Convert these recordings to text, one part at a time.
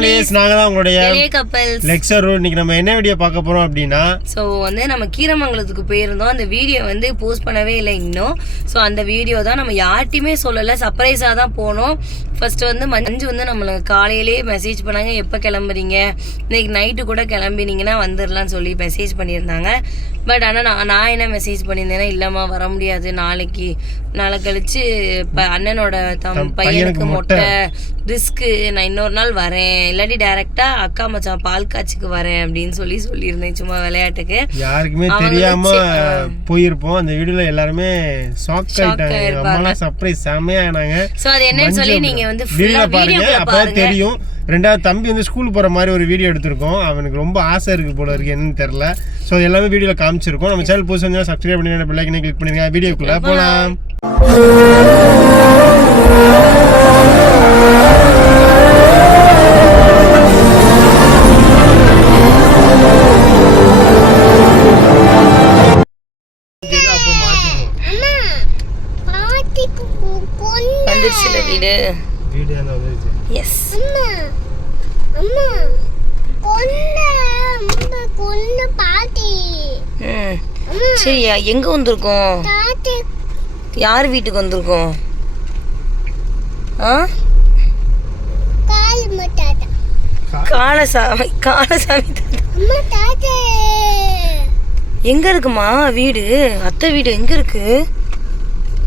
Families நாங்க தான் உங்களுடைய கப்பல்ஸ் லெக்சர் இன்னைக்கு நம்ம என்ன வீடியோ பார்க்க போறோம் அப்படின்னா ஸோ வந்து நம்ம கீரமங்கலத்துக்கு போயிருந்தோம். அந்த வீடியோ வந்து போஸ்ட் பண்ணவே இல்லை இன்னும். ஸோ அந்த வீடியோ தான் நம்ம யார்ட்டையுமே சொல்லலை. சர்ப்ரைஸாக தான் போனோம். ஃபர்ஸ்ட் வந்து மஞ்சு வந்து நம்மளை காலையிலேயே மெசேஜ் பண்ணாங்க எப்போ கிளம்புறீங்க? இன்னைக்கு நைட்டு கூட கிளம்பினீங்கன்னா வந்துடலாம்னு சொல்லி மெசேஜ் பண்ணியிருந்தாங்க. பட் ஆனால் நான் நான் என்ன மெசேஜ் பண்ணியிருந்தேன்னா இல்லைம்மா வர முடியாது. நாளைக்கு நாளை கழிச்சு இப்போ அண்ணனோட தம் பையனுக்கு மொட்டை ரிஸ்க்கு நான் இன்னொரு நாள் வரேன். இல்லாட்டி டைரெக்டாக அக்கா மச்சான் பால் காய்ச்சிக்கு வரேன் அப்படின்னு சொல்லி சொல்லியிருந்தேன் சும்மா விளையாட்டுக்கு. யாருக்குமே தெரியாம போயிருப்போம். அந்த வீடியோல எல்லாருமே ஷாக் ஆயிட்டாங்க. சர்ப்ரைஸ் செம்மையா ஆனாங்க ஸோ அது என்னன்னு சொல்லி நீங்க வந்து வீடியோ பாருங்க. அப்பதான் தெரியும். ரெண்டாவது தம்பி வந்து ஸ்கூல் போற மாதிரி ஒரு வீடியோ எடுத்திருக்கோம். அவனுக்கு ரொம்ப ஆசை இருக்கு போல இருக்கு. என்னன்னு தெரியல. ஸோ எல்லாமே வீடியோல காமிச்சிருக்கோம். நம்ம சேனல் புதுசு வந்து சப்ஸ்கிரைப் பண்ணி பெல்லைக்கனே கிளிக் பண்ணிருங்க வீடியோக்குள்ள போலாம். வந்துருச்சுல வீடு. வீடியோ தான் வந்துருச்சு எஸ் ம் சரி எங்க வந்திருக்கோம்? யார் வீட்டுக்கு வந்திருக்கோம்? ஆ? காலசாமி காலசாமி தாத்தா. எங்க இருக்குமா வீடு? அத்தை வீடு எங்க இருக்கு?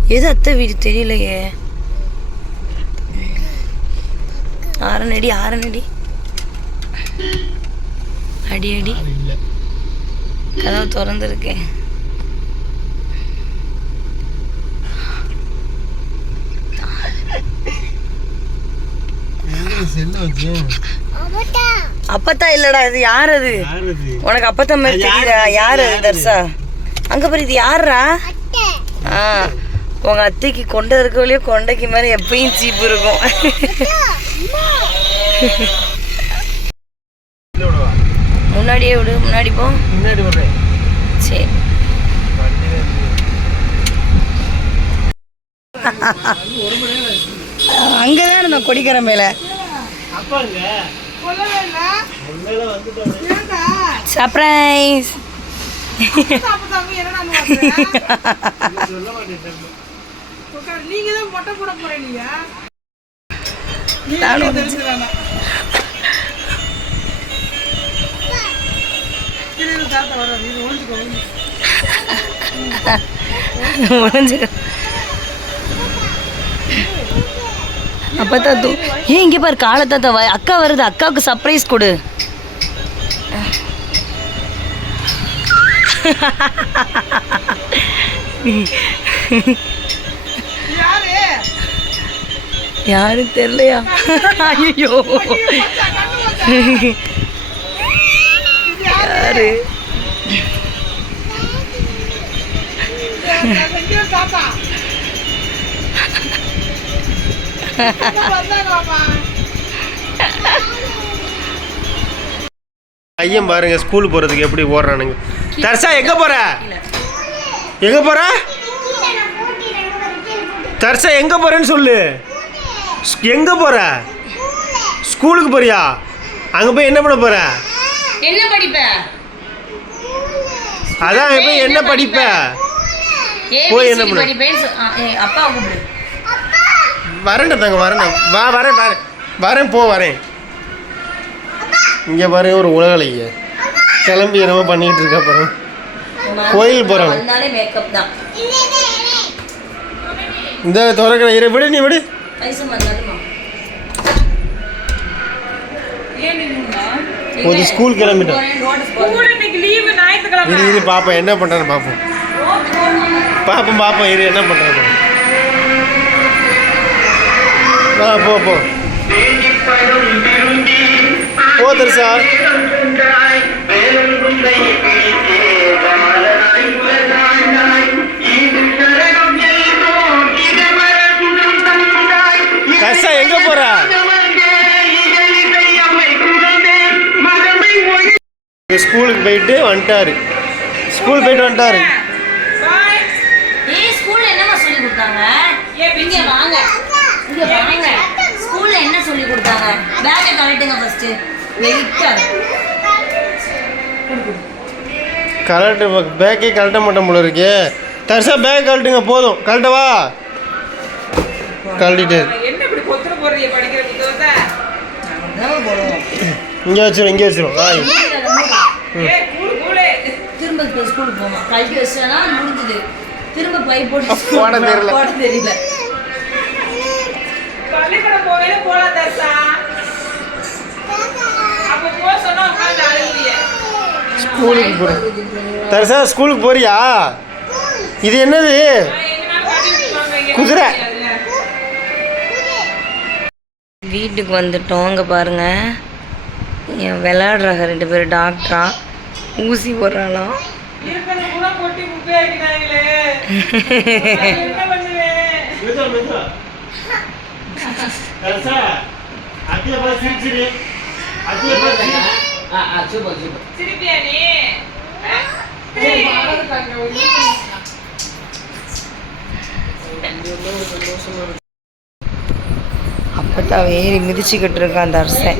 எது அத்தை வீடு தெரியலையே. ஆரனடி ஆரனடி அடி அடி. கதவு வச்சு அப்பத்தா. இல்லடா இது யார் அது யார் அது உனக்கு அப்பத்தா மாதிரி அது யாரு? தெரியுதா யாரு யாரு? தர்சா அங்க பாரு இது யாருடா ஆ. உங்க அத்தைக்கு கொண்டை இருக்கவளையோ கொண்டைக்கு மேல எப்பயும் சீப்பு இருக்கும்? முன்னாடியே விடு முன்னாடி போ. முன்னாடி சரி. அங்கதான் இருந்தோம் கொடிக்கரை மேல. சர்ப்ரைஸ் மாட்டேன் நீங்க தான் மொட்டை போட போறீங்க. நானும் தாத்தா வர்றாரு. இது ஒழிஞ்சுக்கோ முடிஞ்சு அப்பதான் தூ ஏன் இங்க பாரு காலத்தாத்தா அக்கா வருது. அக்காவுக்கு சர்ப்ரைஸ் கொடு. யாரு யாரும் தெரியலையா? ஐயோ யாரு? ஐயன் பாருங்க ஸ்கூல் போறதுக்கு எப்படி ஓடுறானுங்க. தர்சா எங்க போற? எங்க போற? தர்சா எங்க போறேன்னு சொல்லு. எங்க போற? ஸ்கூலுக்கு போறியா? அங்க போய் என்ன பண்ண போற? என்ன படிப்ப? அதான் போய் என்ன படிப்ப? போய் என்ன பண்ணு? அப்பா கூப்பிடு. வரேன்டா தாங்க வரேன்டா. வா வரேன் வரேன். வரேன் போ வரேன். இங்கே பாருங்க ஒரு உலகலைங்க கிளம்பி என்னமோ பண்ணிக்கிட்டு இருக்கா பாருங்க கோயில் தான். இந்த திறக்கிற இரு விடு நீ விடு. ஒரு ஸ்கூல் கிளம்பிட்டோம் ஞாயிற்றுக்கிழமை இரு இரு பாப்போம் என்ன பண்ணுறாரு பார்ப்போம் பார்ப்போம் பார்ப்போம் இரு என்ன பண்ணுறாரு ஆ போ போ போ தரிசா ஸ்கூலுக்கு போயிட்டு வந்துட்டாரு. ஸ்கூல் போயிட்டு வந்துட்டாரு. ஸ்கூல்ல என்ன சொல்லி கொடுத்தாங்க? பேக்கை ஃபர்ஸ்ட் வெயிட்டா கலட்டு பேக்கே கழட்ட மாட்டோம் போல இருக்கு. தர்சா பேக் கழட்டுங்க போதும். கழட்டவா கழட்டிட்டு. இங்கே வச்சிரும் இங்கே கூடு கூடு திரும்ப இப்போ ஸ்கூலுக்கு போவோம் கழட்டி வச்சிட்டா முடிஞ்சுது. திரும்ப பை போட்டு போட தெரியல. போட தெரியல. பள்ளிக்கூடம் போகவே போலாம் தர்சா அப்ப போக சொன்னா உட்காந்து அழுகுறிய ஸ்கூலுக்கு போகிறேன் தர்சா ஸ்கூலுக்கு போறியா? இது என்னது? குதிரை. வீட்டுக்கு வந்துட்டோம் இங்கே பாருங்க. என் விளையாடுறாங்க ரெண்டு பேரும் டாக்டரா ஊசி போடுறாளாம் இருக்கிறது அப்பதான் ஏறி மிதிச்சுக்கிட்டு இருக்கான் அந்த அரசன்?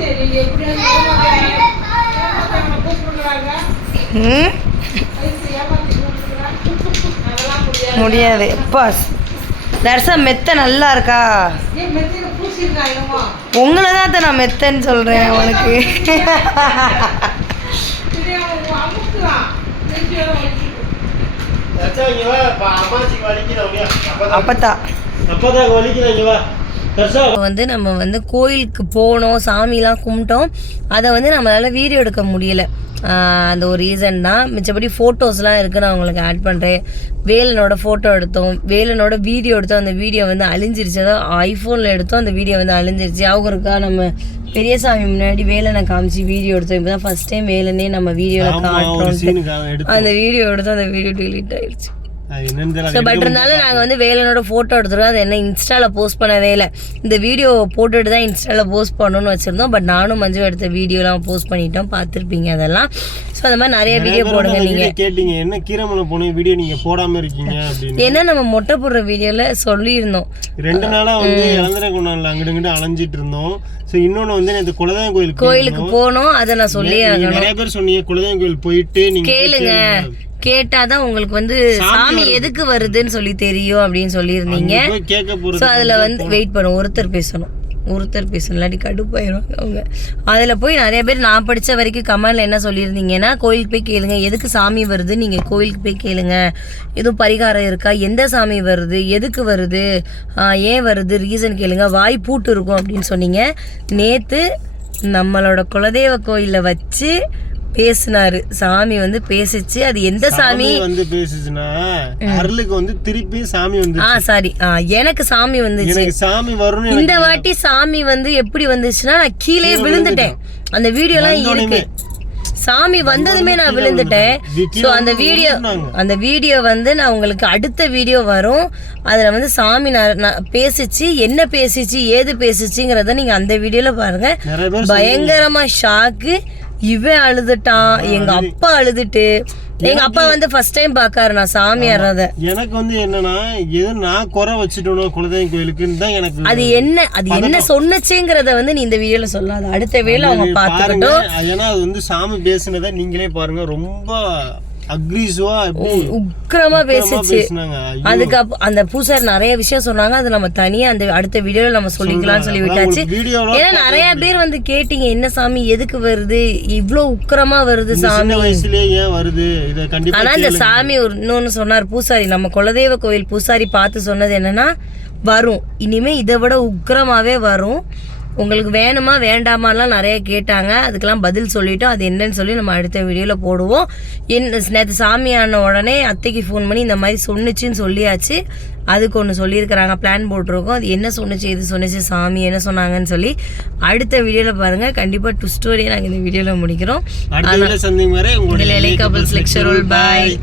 முடியாது. எப்பா? தர்சா மெத்த நல்லா இருக்கா? உங்களை தான் நான் மெத்தன்னு சொல்றேன் உனக்கு. அப்பதான் அப்பதான் வலிக்கிறேன் இங்க வா. தர்சா வந்து நம்ம வந்து கோயிலுக்கு போனோம் சாமிலாம் கும்பிட்டோம். அதை வந்து நம்மளால வீடியோ எடுக்க முடியல. அந்த ஒரு ரீசன் தான். மிச்சப்படி ஃபோட்டோஸ்லாம் இருக்குது நான் உங்களுக்கு ஆட் பண்ணுறேன் வேலனோட ஃபோட்டோ எடுத்தோம். வேலனோட வீடியோ எடுத்தோம். அந்த வீடியோ வந்து அழிஞ்சிருச்சு. அதான் ஐஃபோனில் எடுத்தோம். அந்த வீடியோ வந்து அழிஞ்சிருச்சு. அவங்க இருக்கா நம்ம பெரியசாமி முன்னாடி வேலனை காமிச்சு வீடியோ எடுத்தோம். இப்போ தான் ஃபஸ்ட் டைம் வேலனே நம்ம வீடியோவில் காட்டுறோம் அந்த வீடியோ எடுத்தோம். அந்த வீடியோ delete ஆயிடுச்சு ஸோ பட் இருந்தாலும் நாங்கள் வந்து வேலனோட ஃபோட்டோ எடுத்துருக்கோம் அது என்ன இன்ஸ்டாவில் போஸ்ட் பண்ணவே இல்லை. இந்த வீடியோ போட்டுட்டு தான் இன்ஸ்டாவில் போஸ்ட் பண்ணணும்னு வச்சுருந்தோம். பட் நானும் மஞ்சு எடுத்த வீடியோலாம் போஸ்ட் பண்ணிட்டோம். பார்த்துருப்பீங்க அதெல்லாம். ஸோ அந்த மாதிரி நிறைய வீடியோ போடுங்க நீங்கள் கேட்டீங்க என்ன கீரமலை போன வீடியோ நீங்க போடாம இருக்கீங்க? ஏன்னா நம்ம மொட்டை போடுற வீடியோவில் சொல்லியிருந்தோம். ரெண்டு நாளா வந்து இளந்திர கொண்டாடல அங்கிட்டு அலைஞ்சிட்டு இருந்தோம். ஸோ இன்னொன்னு வந்து நேற்று குலதெய்வம் கோயிலுக்கு கோயிலுக்கு போனோம். அதை நான் சொல்லி நிறைய பேர் சொன்னீங்க குலதெய்வம் கோயில் போயிட்டு நீங்க கேளுங்க. கேட்டாதான் உங்களுக்கு வந்து சாமி எதுக்கு வருதுன்னு சொல்லி தெரியும் அப்படின்னு சொல்லியிருந்தீங்க. ஸோ அதில் வந்து வெயிட் பண்ணும் ஒருத்தர் பேசணும். ஒருத்தர் பேசணும். இல்லாட்டி கடுப்பாயிருவாங்க அவங்க. அதில் போய் நிறைய பேர் நான் படித்த வரைக்கும் கமெண்டில் என்ன சொல்லியிருந்தீங்கன்னா கோயிலுக்கு போய் கேளுங்க. எதுக்கு சாமி வருது? நீங்கள் கோயிலுக்கு போய் கேளுங்க. எதுவும் பரிகாரம் இருக்கா? எந்த சாமி வருது? எதுக்கு வருது? ஏன் வருது? ரீசன் கேளுங்க. வாய் பூட்டு இருக்கும் அப்படின்னு சொன்னீங்க. நேற்று நம்மளோட குலதெய்வ கோயிலில் வச்சு பேசினாரு. சாமி வந்து பேசிச்சு. அது எந்த சாமி வந்து பேசுச்சுன்னா அருளுக்கு வந்து திருப்பி சாமி வந்து ஆ சாரி. எனக்கு சாமி வந்துச்சு. சாமி எனக்கு இந்த வாட்டி சாமி வந்து எப்படி வந்துச்சுன்னா நான் கீழே விழுந்துட்டேன். அந்த வீடியோலாம் இருக்கு. சாமி வந்ததுமே நான் விழுந்துட்டேன். ஸோ அந்த வீடியோ அந்த வீடியோ வந்து நான் உங்களுக்கு அடுத்த வீடியோ வரும். அதில் வந்து சாமி நான் பேசிச்சு. என்ன பேசிச்சு ஏது பேசிச்சுங்கிறத நீங்கள் அந்த வீடியோவில் பாருங்க. நிறைய பேர் பயங்கரமா ஷாக்கு இவன் அழுதுட்டான் எங்க அப்பா அழுதுட்டு. எங்க அப்பா வந்து ஃபர்ஸ்ட் டைம் பாக்காரு நான் சாமி ஆடுறத எனக்கு வந்து என்னன்னா ஏதோ நான் குறை வச்சுட்டோனோ குலதெய்வம் கோயிலுக்குன்னு தான் எனக்கு அது என்ன அது என்ன சொன்னுச்சுங்கிறத வந்து நீ இந்த வீடியோல சொல்லாத. அடுத்த வேளை அவங்க பாருங்க பார்த்துக்கிட்டோம். ஏன்னா அது வந்து சாமி பேசுனதை நீங்களே பாருங்க ரொம்ப எப்படி உக்கிரமா பேசிச்சு. அதுக்கு அந்த பூசாரி நிறைய விஷயம் சொன்னாங்க. அது நம்ம தனியா அந்த அடுத்த வீடியோல நம்ம சொல்லிக்கலாம்னு சொல்லி விட்டாச்சு. ஏன்னா நிறைய பேர் வந்து கேட்டீங்க என்ன சாமி எதுக்கு வருது? இவ்ளோ உக்கிரமா வருது சாமி. வருது? ஆனா இந்த சாமி ஒரு இன்னொன்னு சொன்னார் பூசாரி நம்ம குலதெய்வ கோயில் பூசாரி பார்த்து சொன்னது என்னன்னா வரும். இனிமே இதை விட உக்கிரமாவே வரும். உங்களுக்கு வேணுமா வேண்டாமாலாம் நிறைய கேட்டாங்க. அதுக்கெல்லாம் பதில் சொல்லிட்டோம். அது என்னன்னு சொல்லி நம்ம அடுத்த வீடியோவில் போடுவோம். என்ன நேற்று சாமி ஆன உடனே அத்தைக்கு ஃபோன் பண்ணி இந்த மாதிரி சொன்னுச்சுன்னு சொல்லியாச்சு. அதுக்கு ஒன்று சொல்லியிருக்கிறாங்க. பிளான் போட்டிருக்கோம். அது என்ன சொன்னுச்சு எது சொன்னுச்சு சாமி என்ன சொன்னாங்கன்னு சொல்லி அடுத்த வீடியோவில் பாருங்கள் கண்டிப்பாக டூ ஸ்டோரியை நாங்கள் இந்த வீடியோவில் முடிக்கிறோம். அடுத்த வீடியோ சந்திக்கும் வரை உங்களுடைய இதில் இலை கபல்ஸ் லெக்சர் பாய்